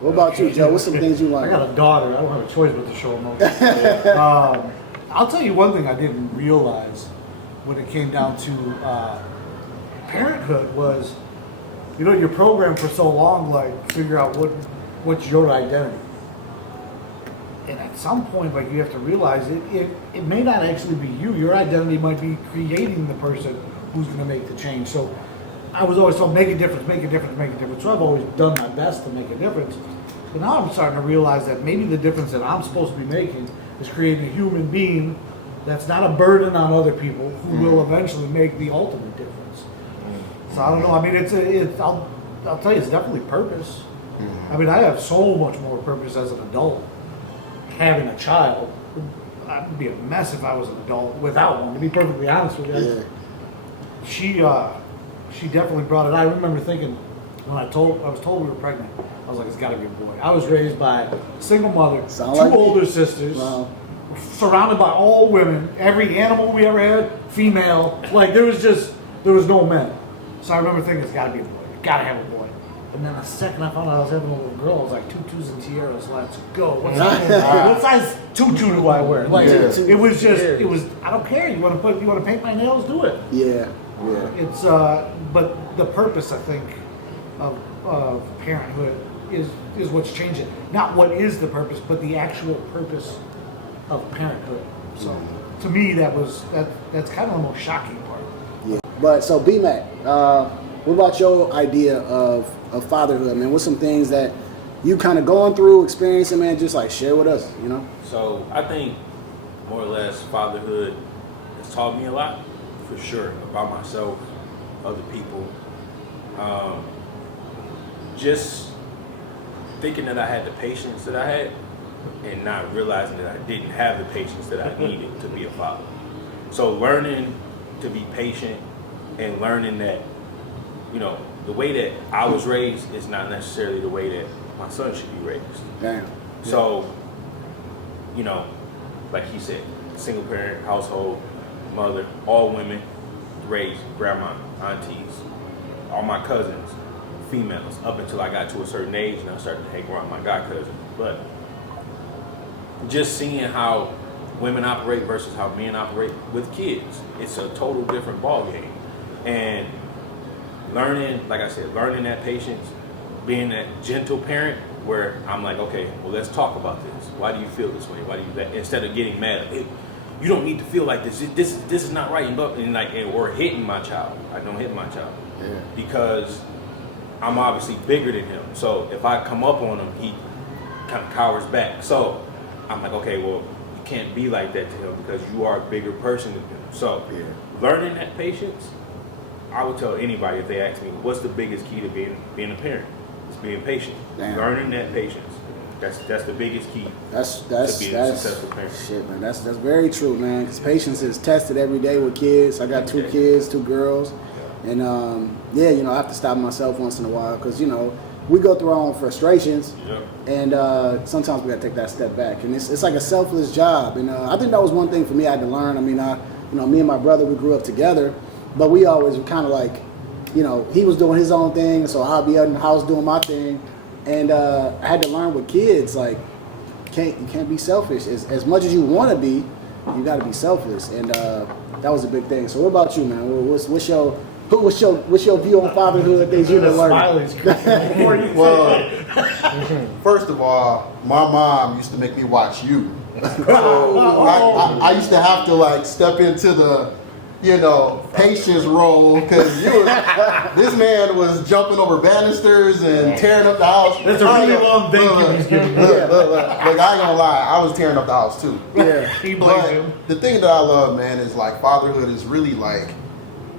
What about you, Joe? What's some things you learned? I got a daughter. I don't have a choice but to show emotion. I'll tell you one thing I didn't realize when it came down to parenthood was, you know, you're programmed for so long, like figure out what's your identity. And at some point, like you have to realize it may not actually be you. Your identity might be creating the person who's going to make the change. So I was always told, make a difference, make a difference, make a difference. So I've always done my best to make a difference. But now I'm starting to realize that maybe the difference that I'm supposed to be making is creating a human being that's not a burden on other people who will eventually make the ultimate difference. So I don't know. I mean, I'll tell you, it's definitely purpose. I mean, I have so much more purpose as an adult. Having a child, I'd be a mess if I was an adult without one, to be perfectly honest with you. Yeah. She definitely brought it. I remember thinking when I was told we were pregnant, I was like, it's got to be a boy. I was raised by a single mother, two older sisters, surrounded by all women. Every animal we ever had, female. Like there was no men. So I remember thinking, it's got to be a boy. Got to have a boy. And then the second I found out I was having a little girl, I was like, tutus and tiaras, let's go. What size tutu do I wear? Like it was I don't care. You want to paint my nails, do it. Yeah. It's but the purpose, I think, of parenthood is what's changing. Not what is the purpose, but the actual purpose of parenthood. So to me, that's kind of the most shocking part. Yeah. But so B-Mac, what about your idea of fatherhood, man? What's some things that you kind of going through, experiencing, man? Just like share with us, you know? So I think more or less fatherhood has taught me a lot, for sure, about myself, other people. Just thinking that I had the patience that I had and not realizing that I didn't have the patience that I needed to be a father. So learning to be patient and learning that, you know, the way that I was raised is not necessarily the way that my son should be raised. Damn. So, you know, like he said, single parent household, mother, all women, raised grandma, aunties, all my cousins, females, up until I got to a certain age and I started to hang around my god cousins. But just seeing how women operate versus how men operate with kids, it's a total different ball game. And learning, like I said, learning that patience, being that gentle parent where I'm like, okay, well, let's talk about this. Why do you feel this way? Why do you, instead of getting mad, hey, you don't need to feel like this. This is not right. Or hitting my child. I don't hit my child because I'm obviously bigger than him. So if I come up on him, he kind of cowers back. So I'm like, okay, well, you can't be like that to him because you are a bigger person than him. So learning that patience, I would tell anybody if they ask me, what's the biggest key to being a parent? It's being patient. Damn. Learning that patience. That's the biggest key. That's to being a successful parent. Shit, man. That's very true, man. Because patience is tested every day with kids. I got two kids, two girls, and you know, I have to stop myself once in a while because you know we go through our own frustrations, and sometimes we got to take that step back. And it's like a selfless job. And I think that was one thing for me I had to learn. I mean, me and my brother, we grew up together, but we always were kind of like, you know, he was doing his own thing, so I'll be out in the house doing my thing. And I had to learn with kids, like, you can't be selfish. As much as you want to be, you got to be selfless. And that was a big thing. So what about you, man? What's your view on fatherhood? Things you done learned? Well, first of all, my mom used to make me watch you. I used to have to like step into the, you know, patience role because this man was jumping over banisters and tearing up the house. That's a really long vacuum he's giving me. Look, I ain't gonna lie, I was tearing up the house too. Yeah, he blames him. The thing that I love, man, is like fatherhood is really like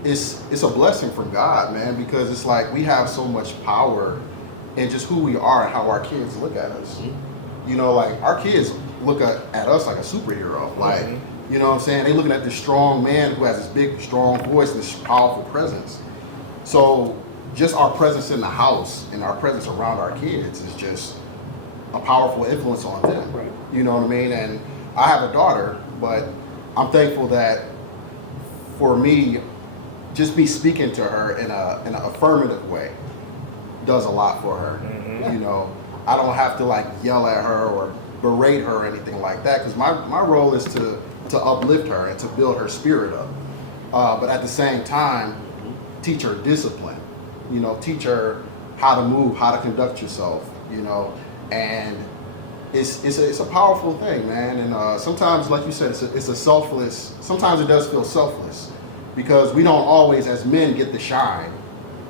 it's a blessing from God, man, because it's like we have so much power in just who we are and how our kids look at us. You know, like our kids look at us like a superhero, like. You know what I'm saying? They're looking at this strong man who has this big, strong voice, this powerful presence. So just our presence in the house and our presence around our kids is just a powerful influence on them. Right. You know what I mean? And I have a daughter, but I'm thankful that for me, just me speaking to her in an affirmative way does a lot for her. You know, I don't have to like yell at her or berate her or anything like that, because my role is to uplift her and to build her spirit up. But at the same time, teach her discipline, you know, teach her how to move, how to conduct yourself, you know, and it's a powerful thing, man. And sometimes, like you said, it's a selfless, sometimes it does feel selfless, because we don't always, as men, get the shine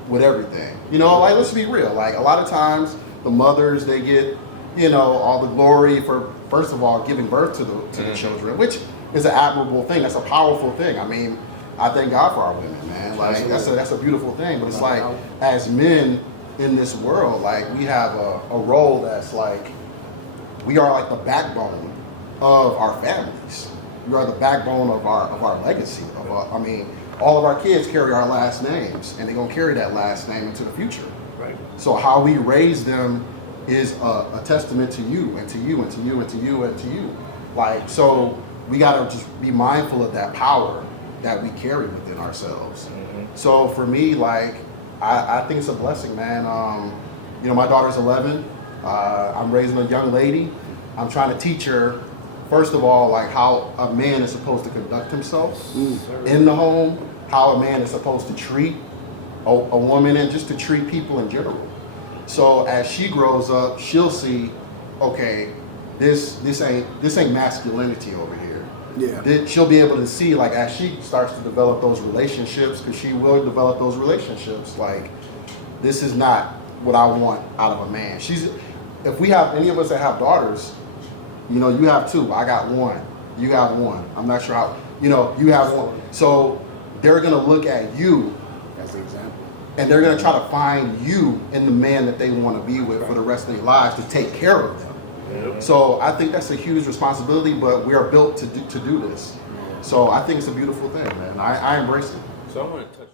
with everything. You know, like, let's be real, like a lot of times the mothers, they get, you know, all the glory for, first of all, giving birth to the children, which is an admirable thing. That's a powerful thing. I mean, I thank God for our women, man. Like, that's a beautiful thing. But it's like, as men in this world, like, we have a role that's like, we are like the backbone of our families. We are the backbone of our legacy. I mean, all of our kids carry our last names, and they're gonna carry that last name into the future. Right. So how we raise them is a testament to you, and to you, and to you, and to you, and to you. Like, so we gotta just be mindful of that power that we carry within ourselves. Mm-hmm. So for me, like, I think it's a blessing, man. You know, my daughter's 11. I'm raising a young lady. I'm trying to teach her, first of all, like how a man is supposed to conduct himself in the home, how a man is supposed to treat a woman, and just to treat people in general. So as she grows up, she'll see, okay, this ain't masculinity over here. Yeah. She'll be able to see, like, as she starts to develop those relationships, because she will develop those relationships, like, this is not what I want out of a man. If we have any of us that have daughters, you know, you have two, I got one, you have one. I'm not sure how, you know, you have one. So they're gonna look at you That's the example. and they're gonna try to find you in the man that they want to be with for the rest of their lives, to take care of them. Yep. So I think that's a huge responsibility, but we are built to do this. So I think it's a beautiful thing, man. I embrace it. So I want to touch